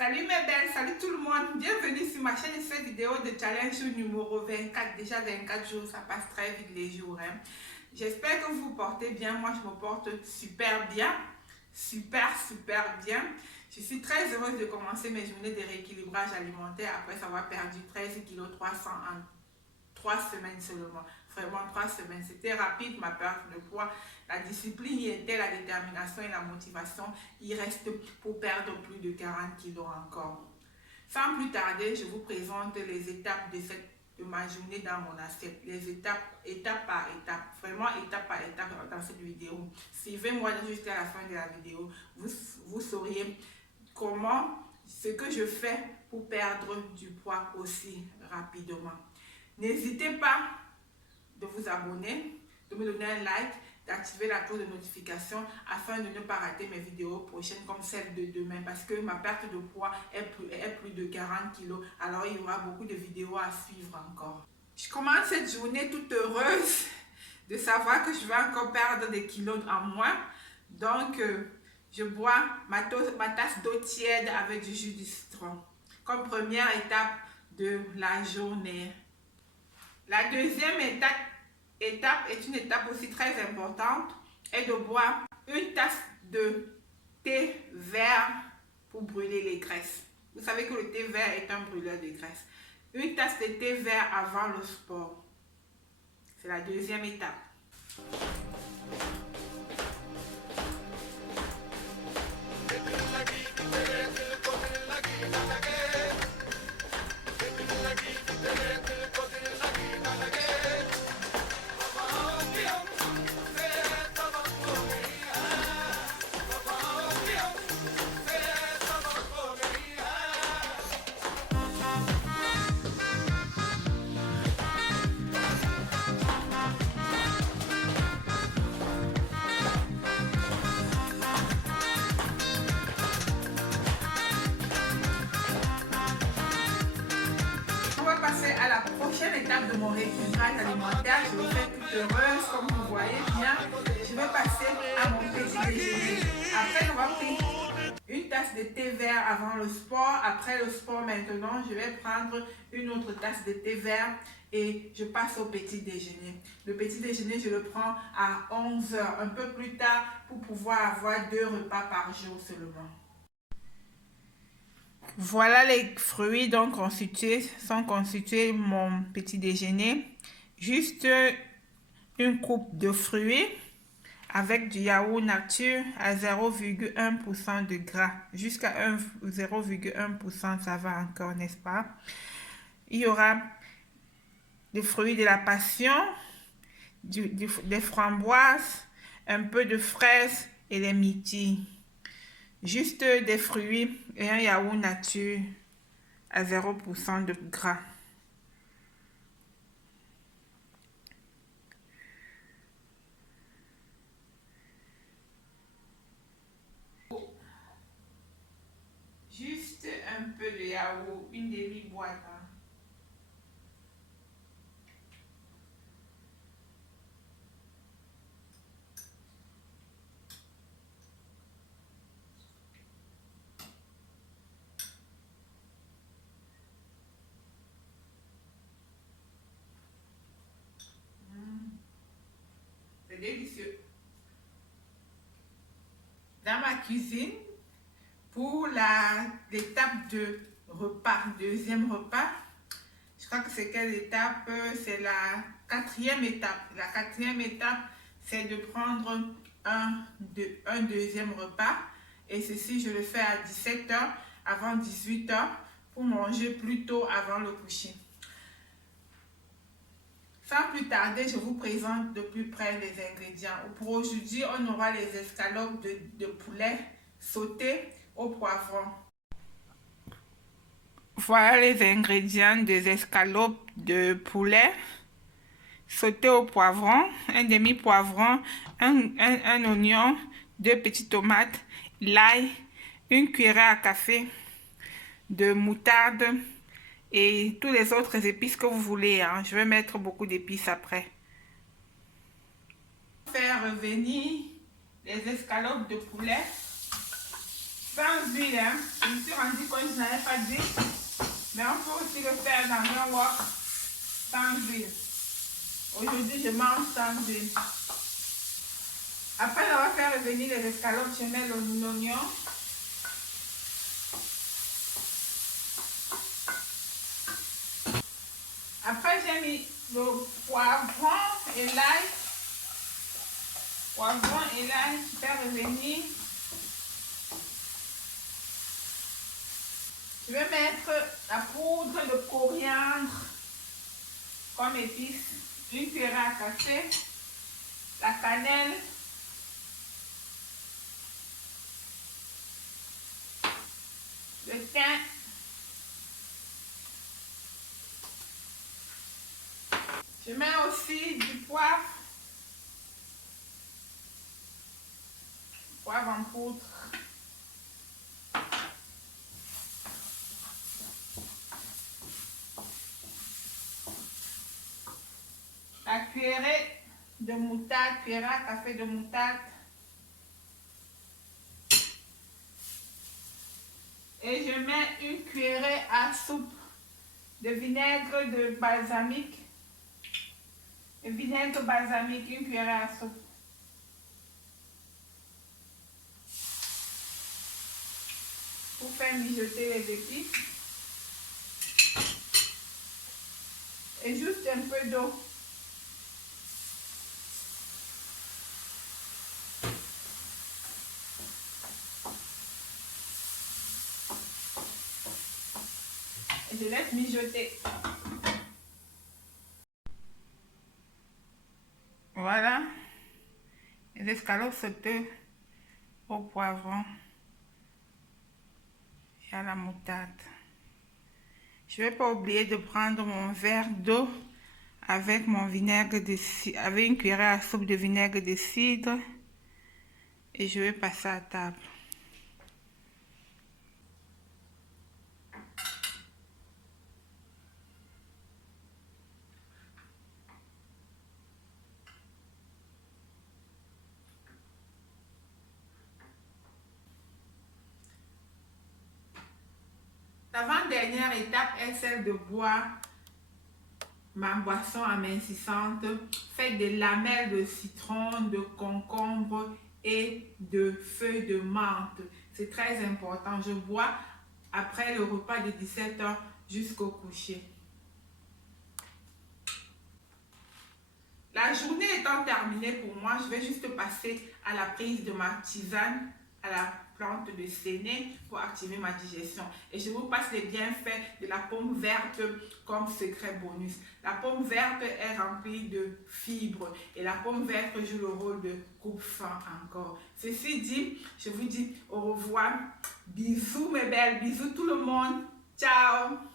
Salut mes belles, salut tout le monde, bienvenue sur ma chaîne et cette vidéo de challenge numéro 24, déjà 24 jours, ça passe très vite les jours. J'espère que vous vous portez bien, moi je me porte super bien, super bien. Je suis très heureuse de commencer mes journées de rééquilibrage alimentaire après avoir perdu 13 kg 300 en 3 semaines seulement. Vraiment 3 semaines. C'était rapide ma perte de poids. La discipline y était, la détermination et la motivation. Il reste pour perdre plus de 40 kilos encore. Sans plus tarder, je vous présente les étapes de ma journée dans mon assiette. Les étapes par étape. Vraiment étape par étape dans cette vidéo. Suivez-moi jusqu'à la fin de la vidéo. Vous saurez ce que je fais pour perdre du poids aussi rapidement. N'hésitez pas de vous abonner, de me donner un like, d'activer la cloche de notification afin de ne pas rater mes vidéos prochaines comme celle de demain parce que ma perte de poids est plus de 40 kilos. Alors il y aura beaucoup de vidéos à suivre encore. Je commence cette journée toute heureuse de savoir que je vais encore perdre des kilos en moins. Donc je bois ma tasse d'eau tiède avec du jus de citron comme première étape de la journée. La deuxième étape est une étape aussi très importante, est de boire une tasse de thé vert pour brûler les graisses. Vous savez que le thé vert est un brûleur de graisse. Une tasse de thé vert avant le sport. C'est la deuxième étape. À la prochaine étape de mon rééquilibrage alimentaire, je me fais toute heureuse, comme vous voyez bien. Je vais passer à mon petit déjeuner. Après avoir pris une tasse de thé vert avant le sport, après le sport maintenant, je vais prendre une autre tasse de thé vert et je passe au petit déjeuner. Le petit déjeuner, je le prends à 11 h, un peu plus tard, pour pouvoir avoir 2 repas par jour seulement. Voilà les fruits donc sont constitués mon petit déjeuner. Juste une coupe de fruits avec du yaourt nature à 0,1% de gras. Jusqu'à 0,1%, ça va encore, n'est-ce pas? Il y aura des fruits de la passion, des framboises, un peu de fraises et des myrtilles. Juste des fruits et un yaourt nature à 0% de gras. Juste un peu de yaourt, une demi-boîte. C'est délicieux. Dans ma cuisine, pour l'étape de repas, deuxième repas, je crois que c'est quelle étape? C'est la 4e étape. La 4e étape, c'est de prendre un deuxième repas. Et ceci, je le fais à 17 h, avant 18 h, pour manger plus tôt avant le coucher. Sans plus tarder, je vous présente de plus près les ingrédients. Pour aujourd'hui, on aura les escalopes de poulet sautées au poivron. Voilà les ingrédients des escalopes de poulet sautées au poivron. Un demi-poivron, un oignon, 2 petites tomates, l'ail, une cuillère à café de moutarde et tous les autres épices que vous voulez. Je vais mettre beaucoup d'épices après. Faire revenir les escalopes de poulet. Je sans huile. Hein. Je me suis rendu compte que je n'avais pas d'huile. Mais on peut aussi le faire dans un wok sans huile. Aujourd'hui, je mange sans huile. Après avoir fait revenir les escalopes, je mets l'oignon. Après, j'ai mis le poivron et l'ail. Poivron et l'ail, je fais revenir. Je vais mettre la poudre de coriandre comme épice, une cuillère à café, la cannelle, le thym, je mets aussi du poivre en poudre. La cuillerée de moutarde, cuillère à café de moutarde. Et je mets une cuillerée à soupe de vinaigre de balsamique. Le vinaigre balsamique, une cuillerée à soupe. Pour faire mijoter les épices. Et juste un peu d'eau. Et je laisse mijoter. Voilà. Les escalopes sautées au poivron et à la moutarde. Je ne vais pas oublier de prendre mon verre d'eau avec mon vinaigre de cidre, avec une cuillère à soupe de vinaigre de cidre, et je vais passer à table. L'avant-dernière étape est celle de boire ma boisson amincissante faite de lamelles de citron, de concombre et de feuilles de menthe. C'est très important. Je bois après le repas de 17 h jusqu'au coucher. La journée étant terminée pour moi, je vais juste passer à la prise de ma tisane à la plante de séné pour activer ma digestion. Et je vous passe les bienfaits de la pomme verte comme secret bonus. La pomme verte est remplie de fibres et la pomme verte joue le rôle de coupe-faim encore. Ceci dit, je vous dis au revoir. Bisous mes belles, bisous tout le monde. Ciao!